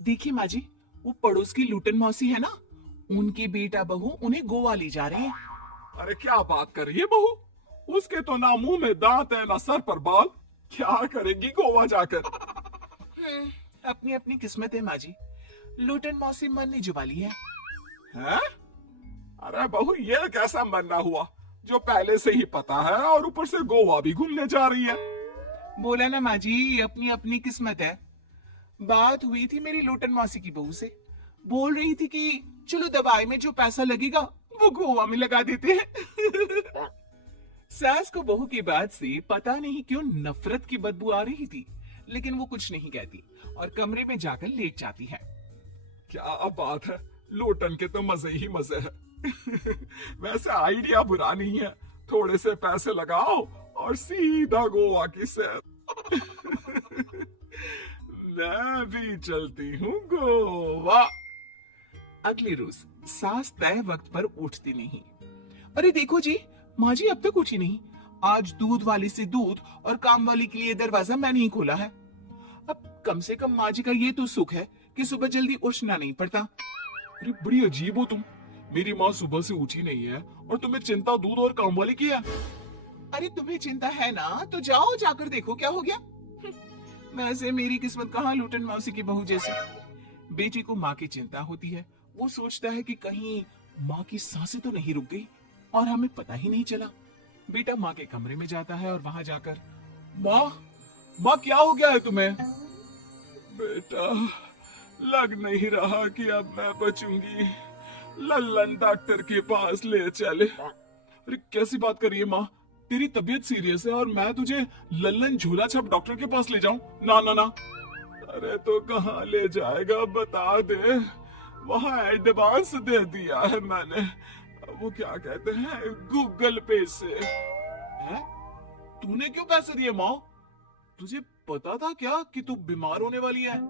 देखिए माँ जी, वो पड़ोस की लूटन मौसी है ना, उनकी बेटा बहू उन्हें गोवा ले जा रहे हैं। अरे क्या बात कर रही है बहू? उसके तो ना मुंह में दांत है ना सर पर बाल। क्या करेगी गोवा जाकर? अपनी अपनी किस्मत है माँ जी। लूटन मौसी मरने जो वाली है। हैं? अरे बहू ये कैसा मरना हुआ जो पहले से ही पता है और ऊपर से गोवा भी घूमने जा रही है। बोला ना माँ जी, अपनी अपनी किस्मत है। बात हुई थी मेरी लोटन मौसी की बहू से। बोल रही थी कि चलो दवाई में जो पैसा लगेगा वो गोवा में लगा देते हैं। सास को बहू की बात से पता नहीं क्यों नफरत की बदबू आ रही थी, लेकिन वो कुछ नहीं कहती और कमरे में जाकर लेट जाती है। क्या बात है, लोटन के तो मजे ही मजे है। वैसे आइडिया बुरा नहीं है, थोड़े से पैसे लगाओ और सीधा गोवा की सैर। मैं भी चलती हूँ गोवा। अगले रोज सास तय वक्त पर उठती नहीं। अरे देखो जी, माँ जी अब तक उठी नहीं। आज दूध वाली से दूध और काम वाली के लिए दरवाजा मैंने ही खोला है। अब कम से कम माँ जी का ये तो सुख है कि सुबह जल्दी उठना नहीं पड़ता। अरे बड़ी अजीब हो तुम। मेरी माँ सुबह से उठी नहीं है और तुम्हें चिंता दूध और काम वाली की है। अरे तुम्हें चिंता है ना, तो जाओ जाकर देखो क्या हो गया। वैसे मेरी किस्मत कहाँ लूटन मौसी की बहू जैसी। बेटी को माँ की चिंता होती है। वो सोचता है कि कहीं माँ की सांसें तो नहीं रुक गई और हमें पता ही नहीं चला। बेटा माँ के कमरे में जाता है और वहां जाकर, माँ, माँ क्या हो गया है तुम्हें? बेटा, लग नहीं रहा कि अब मैं बचूंगी। लल्लन डॉक्टर के पास ले चले। अरे कैसी बात कर रही है माँ? तेरी तबीयत सीरियस है और मैं तुझे लल्लन झोला छाप डॉक्टर के पास ले जाऊं? ना ना ना। अरे तो कहाँ ले जाएगा बता दे। वहाँ एडवांस दे दिया है मैंने, वो क्या कहते हैं, गूगल पे से। है? तूने क्यों पैसे दिए माँ? तुझे पता था क्या कि तू बीमार होने वाली है?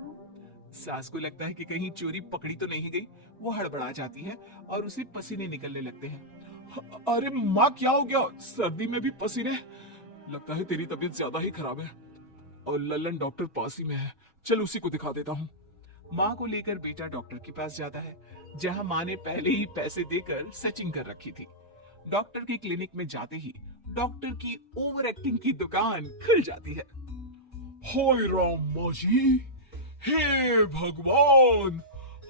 सास को लगता है कि कहीं चोरी पकड़ी तो नहीं गई। वो हड़बड़ा जाती है और उसे पसीने निकलने लगते हैं। अरे माँ क्या हो गया? सर्दी में भी पसीने? लगता है तेरी तबीयत ज्यादा ही खराब है और लल्लन डॉक्टर पास ही में है। चल उसी को दिखा देता हूँ। माँ को लेकर बेटा डॉक्टर के पास जाता है, जहाँ माँ ने पहले ही पैसे देकर सेटिंग कर रखी थी। डॉक्टर के क्लिनिक में जाते ही डॉक्टर की ओवर एक्टिंग की दुकान खुल जाती है। हाय राम माँ जी, हे भगवान,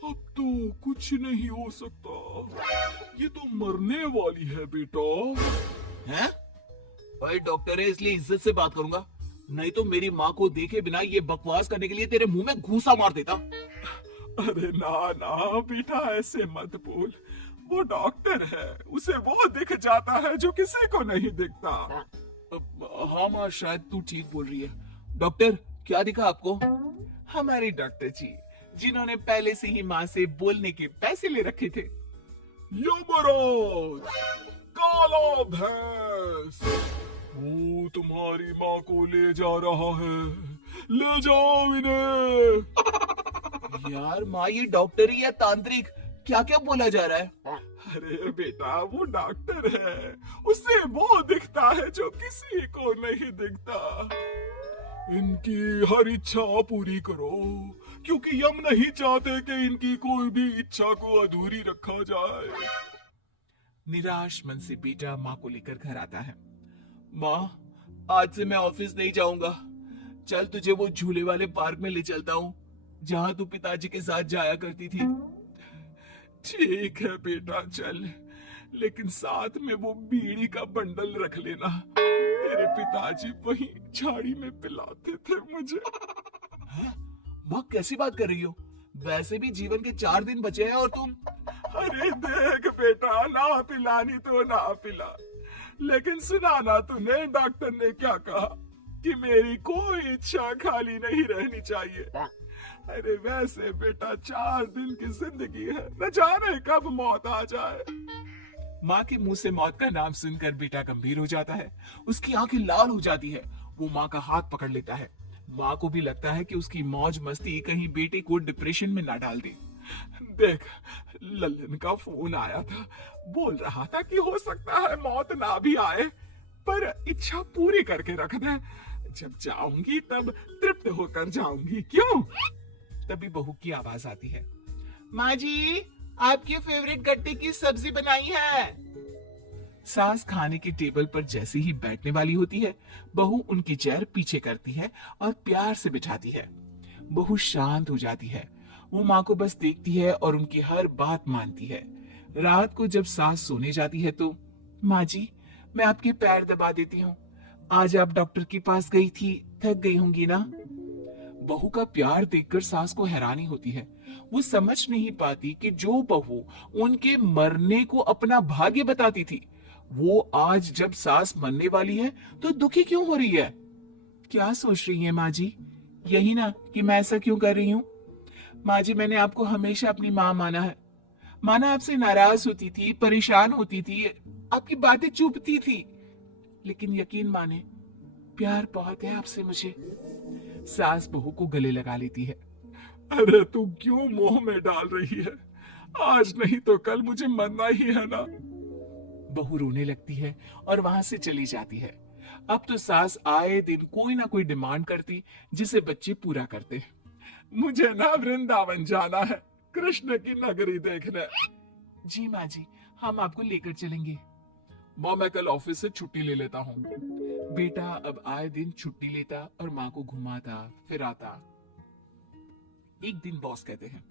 अब तो कुछ नहीं हो सकता। ये तो मरने वाली है बेटा। हैं? भाई डॉक्टर है इसलिए इज्जत से बात करूंगा, नहीं तो मेरी माँ को देखे बिना ये बकवास करने के लिए तेरे मुंह में घूसा मार देता। अरे ना ना बेटा, ऐसे मत बोल। वो डॉक्टर है, उसे वो दिख जाता है जो किसी को नहीं दिखता। हाँ माँ, शायद तू ठीक बोल रही है। डॉक्टर क्या दिखा आपको? हमारे डॉक्टर जी, जिन्होंने पहले से ही माँ से बोलने के पैसे ले रखे थे। यमराज, काला भैंस, वो तुम्हारी माँ को ले जा रहा है। ले जाओ इन्हें। यार माँ, ये डॉक्टर ही या तांत्रिक, क्या क्या बोला जा रहा है? अरे बेटा, वो डॉक्टर है, उसे वो दिखता है जो किसी को नहीं दिखता। इनकी हर इच्छा पूरी करो, क्योंकि यम नहीं चाहते कि इनकी कोई भी इच्छा को अधूरी रखा जाए। निराश मन से बेटा माँ को लेकर घर आता है। माँ, आज से मैं ऑफिस नहीं जाऊंगा। चल तुझे वो झूले वाले पार्क में ले चलता हूँ, जहाँ तू पिताजी के साथ जाया करती थी। ठीक है बेटा चल, लेकिन साथ में वो बीड़ी का बंडल रख लेना। मेरे पिताजी वही झाड़ी में पिलाते थे मुझे। हैं? माँ कैसी बात कर रही हो? वैसे भी जीवन के 4 दिन बचे हैं और तुम। अरे देख बेटा, ना पिलानी तो ना पिला, लेकिन सुना ना तूने डॉक्टर ने क्या कहा कि मेरी कोई इच्छा खाली नहीं रहनी चाहिए। अरे वैसे बेटा 4 दिन की जिंदगी है, न जाने कब मौत आ जाए। माँ के मुंह से मौत का नाम सुनकर बेटा गंभीर हो जाता है। उसकी आंखें लाल हो जाती है। वो माँ का हाथ पकड़ लेता है। माँ को भी लगता है कि उसकी मौज मस्ती कहीं बेटे को डिप्रेशन में ना डाल दे। देख, लल्लन का फोन आया था, बोल रहा था कि हो सकता है मौत ना भी आए, पर इच्छा पूरी करके रख दे। जब जाऊंगी तब तृप्त होकर जाऊंगी, क्यों? तभी बहू की आवाज आती है, माँ जी आपकी फेवरेट गट्टे की सब्जी बनाई है। सास खाने के टेबल पर जैसे ही बैठने वाली होती है, बहू उनकी चेयर पीछे करती है और प्यार से बिठाती है। बहू शांत हो जाती है। वो माँ को बस देखती है और उनकी हर बात मानती है। रात को जब सास सोने जाती है तो, माँ जी मैं आपके पैर दबा देती हूँ, आज आप डॉक्टर के पास गई थी, थक गई होंगी ना। बहू का प्यार देखकर सास को हैरानी होती है। वो समझ नहीं पाती कि जो बहू उनके मरने को अपना भाग्य बताती थी, वो आज जब सास मरने वाली है तो दुखी क्यों हो रही है। क्या सोच रही है माँ जी, यही ना कि मैं ऐसा क्यों कर रही हूँ। माँ जी मैंने आपको हमेशा अपनी माँ माना है। माना आपसे नाराज होती थी, परेशान होती थी, आपकी बातें चुभती थी, लेकिन यकीन माने प्यार बहुत है आपसे मुझे। सास बहू को गले लगा लेती है। अरे तू क्यों मुंह में डाल रही है? आज नहीं तो कल मुझे मरना ही है ना। बहू रोने लगती है और वहां से चली जाती है। अब तो सास आए दिन कोई ना कोई डिमांड करती जिसे बच्चे पूरा करते। मुझे ना वृंदावन जाना है, कृष्ण की नगरी देखने। जी माँ जी हम आपको लेकर चलेंगे। माँ मैं कल ऑफिस से छुट्टी ले लेता हूँ। बेटा अब आए दिन छुट्टी लेता और माँ को घुमाता फिराता। एक दिन बॉस कहते हैं,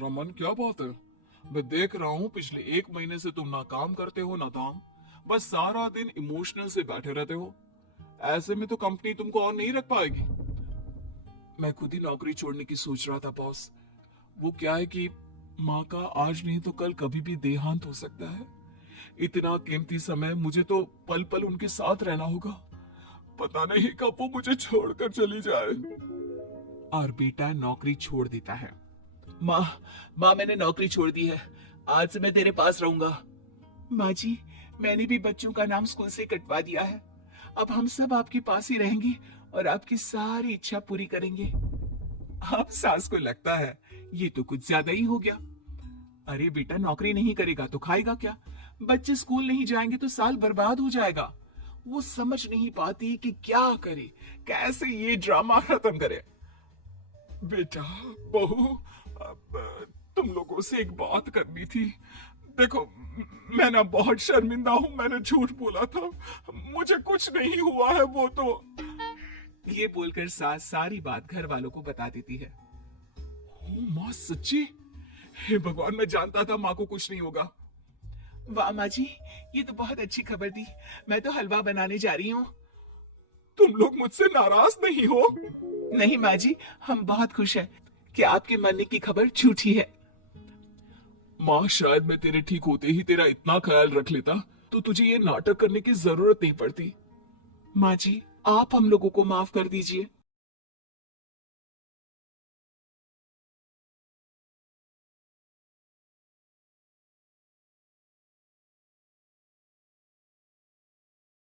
रमन क्या बात है? मैं देख रहा हूँ पिछले 1 महीने से तुम ना काम करते हो ना दाम, बस सारा दिन इमोशनल से बैठे रहते हो। ऐसे में तो कंपनी तुमको और नहीं रख पाएगी। मैं खुद ही नौकरी छोड़ने की सोच रहा था बॉस। वो क्या है कि माँ का आज नहीं तो कल कभी भी देहांत हो सकता है। इतना कीमती समय मुझे तो पल पल उनके साथ रहना होगा। पता नहीं कब वो मुझे छोड़कर चली जाए। और बेटा नौकरी छोड़ देता है। माँ मैंने नौकरी छोड़ दी है, आज से मैं तेरे पास रहूंगा। माँ जी मैंने भी बच्चों का नाम स्कूल से कटवा दिया है, अब हम सब आपके पास ही रहेंगे और आपकी सारी इच्छा पूरी करेंगे। अब सास को लगता है ये तो कुछ ज्यादा ही हो गया। अरे बेटा नौकरी नहीं करेगा तो खाएगा क्या, बच्चे स्कूल नहीं जाएंगे तो साल बर्बाद हो जाएगा। वो समझ नहीं पाती कि क्या करे, कैसे ये ड्रामा खत्म करे। बेटा बहू तुम लोगों से एक बात करनी थी। देखो मैं ना बहुत शर्मिंदा हूँ, मैंने झूठ बोला था, मुझे कुछ नहीं हुआ है। वो तो ये बोलकर सास सारी बात घर वालों को बता देती है। ओ माँ सच्ची? हे भगवान मैं जानता था माँ को कुछ नहीं होगा। वाह माँ जी ये तो बहुत अच्छी खबर दी, मैं तो हलवा बनाने जा रही हूँ। तुम लोग मुझसे नाराज नहीं हो? नहीं माँ जी हम बहुत खुश हैं कि आपके मरने की खबर झूठी है। माँ शायद मैं तेरे ठीक होते ही तेरा इतना ख्याल रख लेता तो तुझे ये नाटक करने की जरूरत नहीं पड़ती। माँ जी आप हम लोगों को माफ कर दीजिए,